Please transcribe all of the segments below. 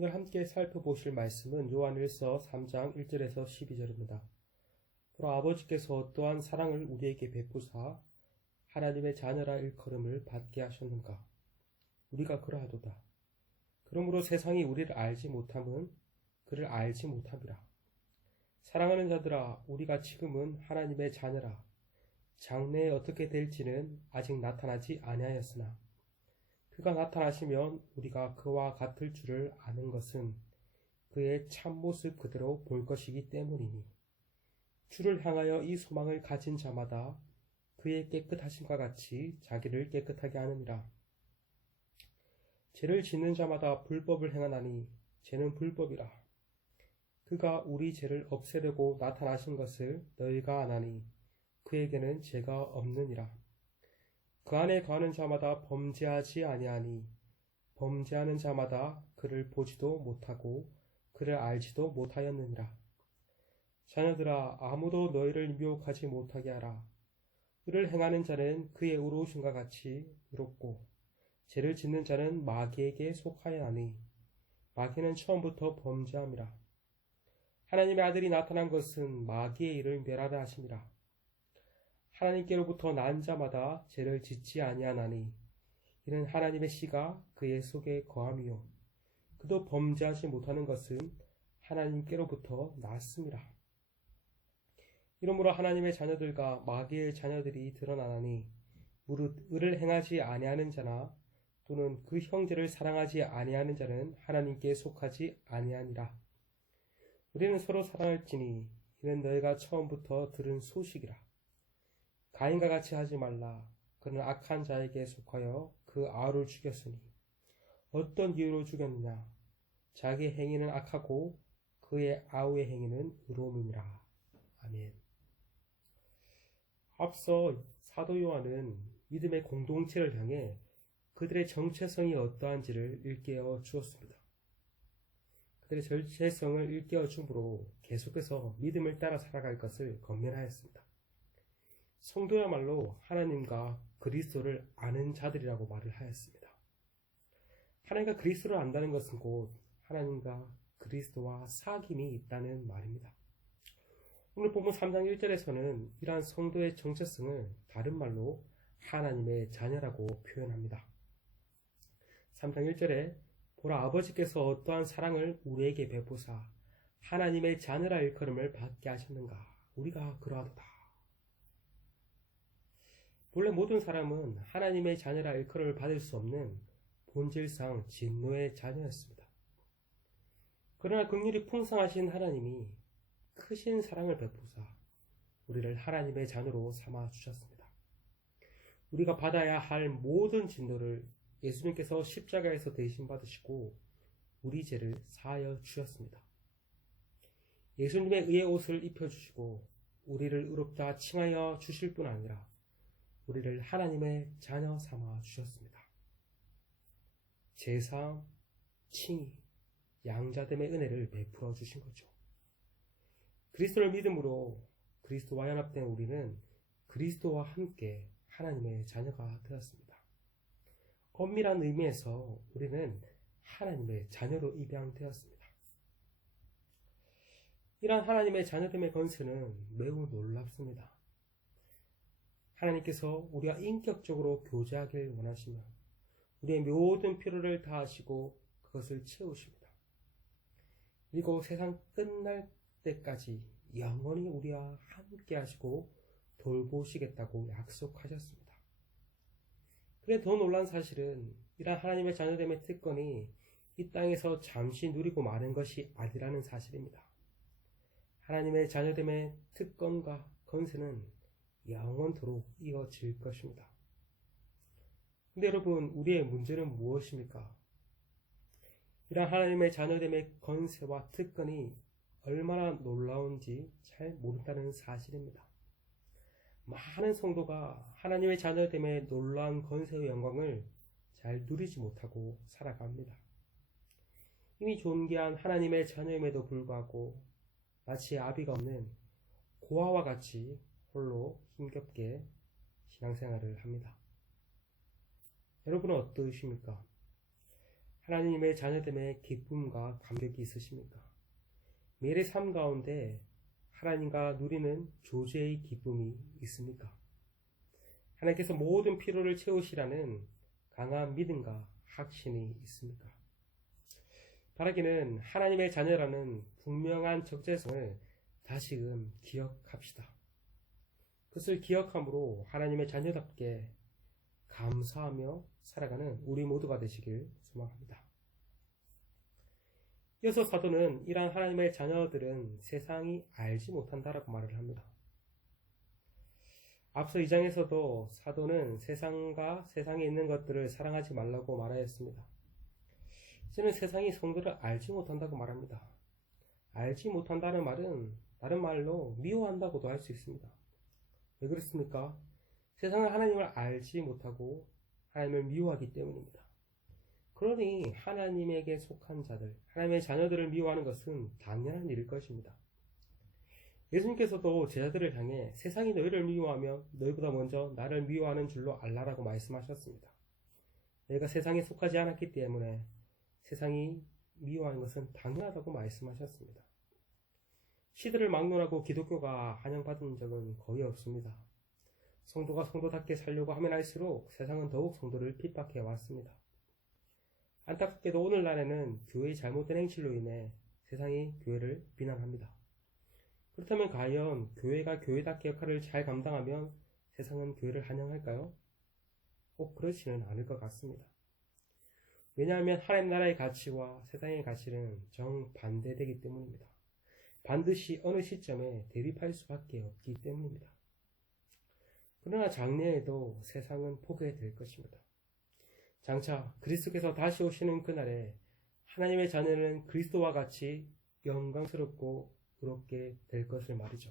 오늘 함께 살펴보실 말씀은 요한일서 3장 1절에서 12절입니다. 그러 아버지께서 어떠한 사랑을 우리에게 베푸사 하나님의 자녀라 일컬음을 받게 하셨는가? 우리가 그러하도다. 그러므로 세상이 우리를 알지 못함은 그를 알지 못함이라. 사랑하는 자들아, 우리가 지금은 하나님의 자녀라. 장래에 어떻게 될지는 아직 나타나지 아니하였으나 그가 나타나시면 우리가 그와 같을 줄을 아는 것은 그의 참모습 그대로 볼 것이기 때문이니 주를 향하여 이 소망을 가진 자마다 그의 깨끗하심과 같이 자기를 깨끗하게 하느니라. 죄를 짓는 자마다 불법을 행하나니 죄는 불법이라. 그가 우리 죄를 없애려고 나타나신 것을 너희가 아나니 그에게는 죄가 없느니라. 그 안에 거하는 자마다 범죄하지 아니하니 범죄하는 자마다 그를 보지도 못하고 그를 알지도 못하였느니라. 자녀들아, 아무도 너희를 미혹하지 못하게 하라. 의를 행하는 자는 그의 의로우심과 같이 의롭고 죄를 짓는 자는 마귀에게 속하여 하니 마귀는 처음부터 범죄함이라. 하나님의 아들이 나타난 것은 마귀의 일을 멸하려 하심이라. 하나님께로부터 난 자마다 죄를 짓지 아니하나니 이는 하나님의 씨가 그의 속에 거함이요 그도 범죄하지 못하는 것은 하나님께로부터 났음이라. 이러므로 하나님의 자녀들과 마귀의 자녀들이 드러나나니 무릇 의를 행하지 아니하는 자나 또는 그 형제를 사랑하지 아니하는 자는 하나님께 속하지 아니하니라. 우리는 서로 사랑할지니 이는 너희가 처음부터 들은 소식이라. 가인과 같이 하지 말라. 그는 악한 자에게 속하여 그 아우를 죽였으니 어떤 이유로 죽였느냐? 자기의 행위는 악하고 그의 아우의 행위는 의로움이니라. 아멘. 앞서 사도 요한은 믿음의 공동체를 향해 그들의 정체성이 어떠한지를 일깨워 주었습니다. 그들의 정체성을 일깨워 주므로 계속해서 믿음을 따라 살아갈 것을 권면하였습니다. 성도야말로 하나님과 그리스도를 아는 자들이라고 말을 하였습니다. 하나님과 그리스도를 안다는 것은 곧 하나님과 그리스도와 사귐이 있다는 말입니다. 오늘 본문 3장 1절에서는 이러한 성도의 정체성을 다른 말로 하나님의 자녀라고 표현합니다. 3장 1절에 보라, 아버지께서 어떠한 사랑을 우리에게 베푸사 하나님의 자녀라 일컬음을 받게 하셨는가? 우리가 그러하도다. 원래 모든 사람은 하나님의 자녀라 일컬음을 받을 수 없는 본질상 진노의 자녀였습니다. 그러나 긍휼이 풍성하신 하나님이 크신 사랑을 베푸사 우리를 하나님의 자녀로 삼아 주셨습니다. 우리가 받아야 할 모든 진노를 예수님께서 십자가에서 대신 받으시고 우리 죄를 사하여 주셨습니다. 예수님의 의의 옷을 입혀주시고 우리를 의롭다 칭하여 주실 뿐 아니라 우리를 하나님의 자녀 삼아 주셨습니다. 제사, 칭의, 양자됨의 은혜를 베풀어 주신 거죠. 그리스도를 믿음으로 그리스도와 연합된 우리는 그리스도와 함께 하나님의 자녀가 되었습니다. 엄밀한 의미에서 우리는 하나님의 자녀로 입양되었습니다. 이러한 하나님의 자녀됨의 건세는 매우 놀랍습니다. 하나님께서 우리와 인격적으로 교제하길 원하시며 우리의 모든 필요를 다하시고 그것을 채우십니다. 그리고 세상 끝날 때까지 영원히 우리와 함께 하시고 돌보시겠다고 약속하셨습니다. 그런데 더 놀란 사실은 이러한 하나님의 자녀됨의 특권이 이 땅에서 잠시 누리고 마는 것이 아니라는 사실입니다. 하나님의 자녀됨의 특권과 건세는 영원토록 이어질 것입니다. 근데 여러분, 우리의 문제는 무엇입니까? 이러한 하나님의 자녀됨의 건세와 특권이 얼마나 놀라운지 잘 모른다는 사실입니다. 많은 성도가 하나님의 자녀됨의 놀라운 건세의 영광을 잘 누리지 못하고 살아갑니다. 이미 존귀한 하나님의 자녀임에도 불구하고 마치 아비가 없는 고아와 같이 홀로 힘겹게 신앙생활을 합니다. 여러분은 어떠십니까? 하나님의 자녀됨의 기쁨과 감격이 있으십니까? 매일의 삶 가운데 하나님과 누리는 조제의 기쁨이 있습니까? 하나님께서 모든 필요를 채우시라는 강한 믿음과 확신이 있습니까? 바라기는 하나님의 자녀라는 분명한 적재성을 다시금 기억합시다. 그것을 기억함으로 하나님의 자녀답게 감사하며 살아가는 우리 모두가 되시길 소망합니다. 이어서 사도는 이러한 하나님의 자녀들은 세상이 알지 못한다라고 말을 합니다. 앞서 2장에서도 사도는 세상과 세상에 있는 것들을 사랑하지 말라고 말하였습니다. 이제는 세상이 성도를 알지 못한다고 말합니다. 알지 못한다는 말은 다른 말로 미워한다고도 할 수 있습니다. 왜 그렇습니까? 세상은 하나님을 알지 못하고 하나님을 미워하기 때문입니다. 그러니 하나님에게 속한 자들, 하나님의 자녀들을 미워하는 것은 당연한 일일 것입니다. 예수님께서도 제자들을 향해 세상이 너희를 미워하면 너희보다 먼저 나를 미워하는 줄로 알라라고 말씀하셨습니다. 너희가 세상에 속하지 않았기 때문에 세상이 미워하는 것은 당연하다고 말씀하셨습니다. 시대를 막론하고 기독교가 환영받은 적은 거의 없습니다. 성도가 성도답게 살려고 하면 할수록 세상은 더욱 성도를 핍박해 왔습니다. 안타깝게도 오늘날에는 교회의 잘못된 행실로 인해 세상이 교회를 비난합니다. 그렇다면 과연 교회가 교회답게 역할을 잘 감당하면 세상은 교회를 환영할까요? 꼭 그렇지는 않을 것 같습니다. 왜냐하면 하나님 나라의 가치와 세상의 가치는 정반대되기 때문입니다. 반드시 어느 시점에 대립할 수밖에 없기 때문입니다. 그러나 장래에도 세상은 포기될 것입니다. 장차 그리스도께서 다시 오시는 그날에 하나님의 자녀는 그리스도와 같이 영광스럽고 의롭게 될 것을 말이죠.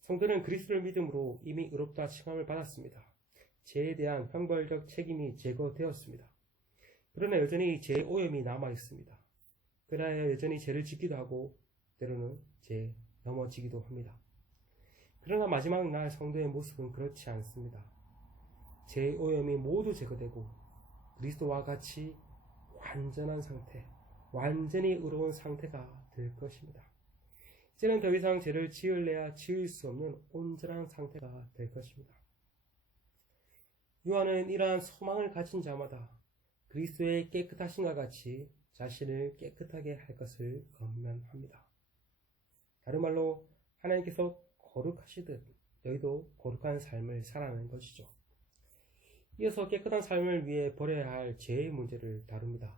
성도는 그리스도를 믿음으로 이미 의롭다 칭함을 받았습니다. 죄에 대한 형벌적 책임이 제거되었습니다. 그러나 여전히 죄의 오염이 남아있습니다. 그러나 여전히 죄를 짓기도 하고 때로는 죄에 넘어지기도 합니다. 그러나 마지막 날 성도의 모습은 그렇지 않습니다. 죄의 오염이 모두 제거되고 그리스도와 같이 완전한 상태, 완전히 의로운 상태가 될 것입니다. 이제는 더 이상 죄를 지을래야 지을 수 없는 온전한 상태가 될 것입니다. 요한은 이러한 소망을 가진 자마다 그리스도의 깨끗하심과 같이 자신을 깨끗하게 할 것을 권면합니다. 다른 말로 하나님께서 거룩하시듯 너희도 거룩한 삶을 살아가는 것이죠. 이어서 깨끗한 삶을 위해 버려야 할 죄의 문제를 다룹니다.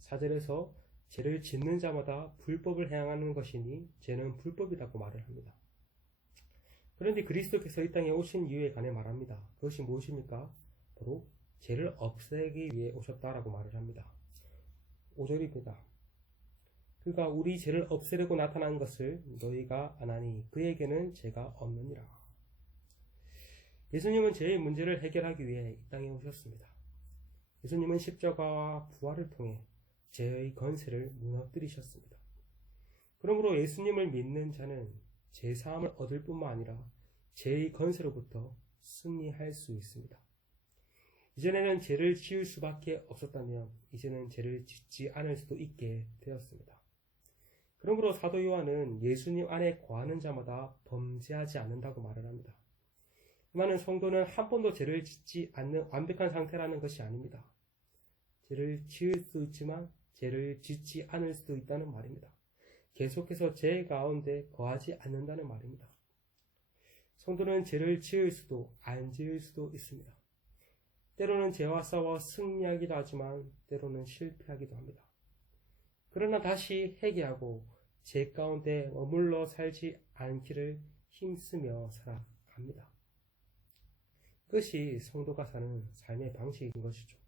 4절에서 죄를 짓는 자마다 불법을 행하는 것이니 죄는 불법이라고 말을 합니다. 그런데 그리스도께서 이 땅에 오신 이유에 관해 말합니다. 그것이 무엇입니까? 바로 죄를 없애기 위해 오셨다라고 말을 합니다. 5절입니다. 그가 우리 죄를 없애려고 나타난 것을 너희가 아나니 그에게는 죄가 없느니라. 예수님은 죄의 문제를 해결하기 위해 이 땅에 오셨습니다. 예수님은 십자가와 부활을 통해 죄의 권세를 무너뜨리셨습니다. 그러므로 예수님을 믿는 자는 죄사함을 얻을 뿐만 아니라 죄의 권세로부터 승리할 수 있습니다. 이전에는 죄를 지을 수밖에 없었다면 이제는 죄를 짓지 않을 수도 있게 되었습니다. 그러므로 사도 요한은 예수님 안에 거하는 자마다 범죄하지 않는다고 말을 합니다. 그 말은 성도는 한 번도 죄를 짓지 않는 완벽한 상태라는 것이 아닙니다. 죄를 지을 수도 있지만 죄를 짓지 않을 수도 있다는 말입니다. 계속해서 죄 가운데 거하지 않는다는 말입니다. 성도는 죄를 지을 수도 안 지을 수도 있습니다. 때로는 죄와 싸워 승리하기도 하지만 때로는 실패하기도 합니다. 그러나 다시 회개하고 죄 가운데 머물러 살지 않기를 힘쓰며 살아갑니다. 그것이 성도가 사는 삶의 방식인 것이죠.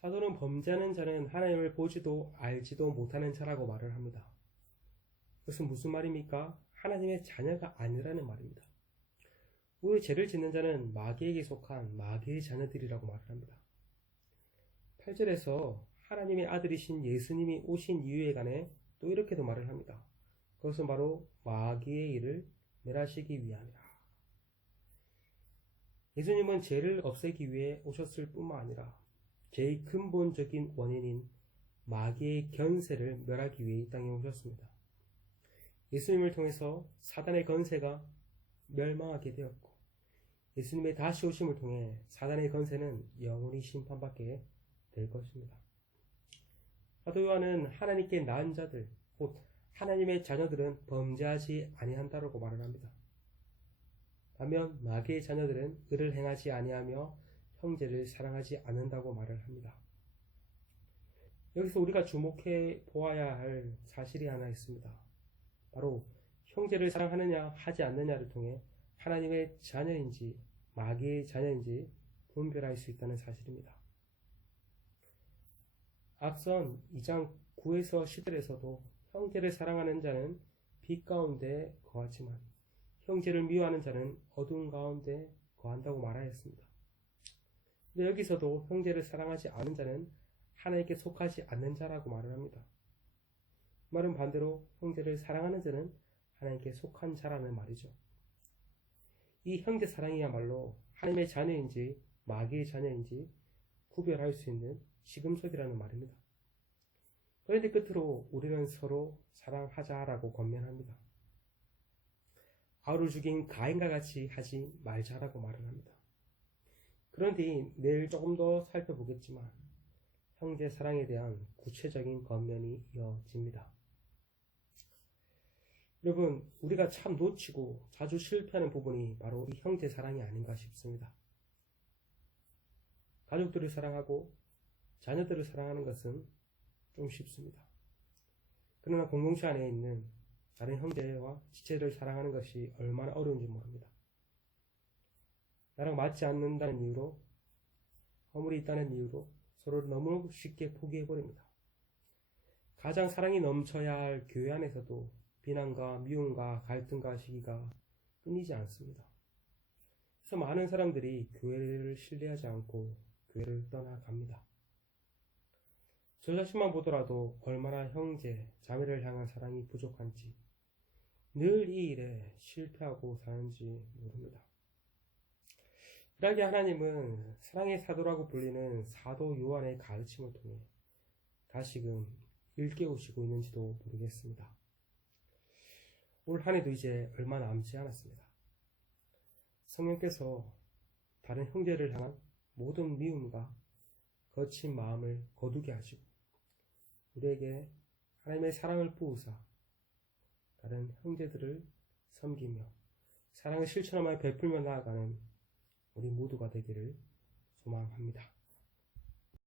사도는 범죄하는 자는 하나님을 보지도 알지도 못하는 자라고 말을 합니다. 그것은 무슨 말입니까? 하나님의 자녀가 아니라는 말입니다. 우리 죄를 짓는 자는 마귀에게 속한 마귀의 자녀들이라고 말을 합니다. 8절에서 하나님의 아들이신 예수님이 오신 이유에 관해 또 이렇게도 말을 합니다. 그것은 바로 마귀의 일을 멸하시기 위함이라. 예수님은 죄를 없애기 위해 오셨을 뿐만 아니라 제일 근본적인 원인인 마귀의 견세를 멸하기 위해 이 땅에 오셨습니다. 예수님을 통해서 사단의 건세가 멸망하게 되었고, 예수님의 다시 오심을 통해 사단의 건세는 영원히 심판받게 될 것입니다. 사도 요한은 하나님께 낳은 자들, 곧 하나님의 자녀들은 범죄하지 아니한다라고 말을 합니다. 반면 마귀의 자녀들은 의를 행하지 아니하며 형제를 사랑하지 않는다고 말을 합니다. 여기서 우리가 주목해 보아야 할 사실이 하나 있습니다. 바로 형제를 사랑하느냐 하지 않느냐를 통해 하나님의 자녀인지 마귀의 자녀인지 분별할 수 있다는 사실입니다. 앞선 2장 9에서 10절에서도 형제를 사랑하는 자는 빛 가운데 거하지만 형제를 미워하는 자는 어두운 가운데 거한다고 말하였습니다. 근데 여기서도 형제를 사랑하지 않는 자는 하나님께 속하지 않는 자라고 말을 합니다. 말은 반대로 형제를 사랑하는 자는 하나님께 속한 자라는 말이죠. 이 형제 사랑이야말로 하나님의 자녀인지 마귀의 자녀인지 구별할 수 있는 시금석이라는 말입니다. 그런데 끝으로 우리는 서로 사랑하자라고 권면합니다. 아우를 죽인 가인과 같이 하지 말자라고 말을 합니다. 그런데 내일 조금 더 살펴보겠지만 형제 사랑에 대한 구체적인 권면이 이어집니다. 여러분, 우리가 참 놓치고 자주 실패하는 부분이 바로 이 형제 사랑이 아닌가 싶습니다. 가족들을 사랑하고 자녀들을 사랑하는 것은 좀 쉽습니다. 그러나 공동체 안에 있는 다른 형제와 지체를 사랑하는 것이 얼마나 어려운지 모릅니다. 나랑 맞지 않는다는 이유로, 허물이 있다는 이유로 서로를 너무 쉽게 포기해버립니다. 가장 사랑이 넘쳐야 할 교회 안에서도 비난과 미움과 갈등과 시기가 끊이지 않습니다. 그래서 많은 사람들이 교회를 신뢰하지 않고 교회를 떠나갑니다. 저 자신만 보더라도 얼마나 형제, 자매를 향한 사랑이 부족한지 늘 이 일에 실패하고 사는지 모릅니다. 이렇게 하나님은 사랑의 사도라고 불리는 사도 요한의 가르침을 통해 다시금 일깨우시고 있는지도 모르겠습니다. 올 한 해도 이제 얼마 남지 않았습니다. 성령께서 다른 형제를 향한 모든 미움과 거친 마음을 거두게 하시고 우리에게 하나님의 사랑을 부으사 다른 형제들을 섬기며 사랑을 실천하며 베풀며 나아가는 우리 모두가 되기를 소망합니다.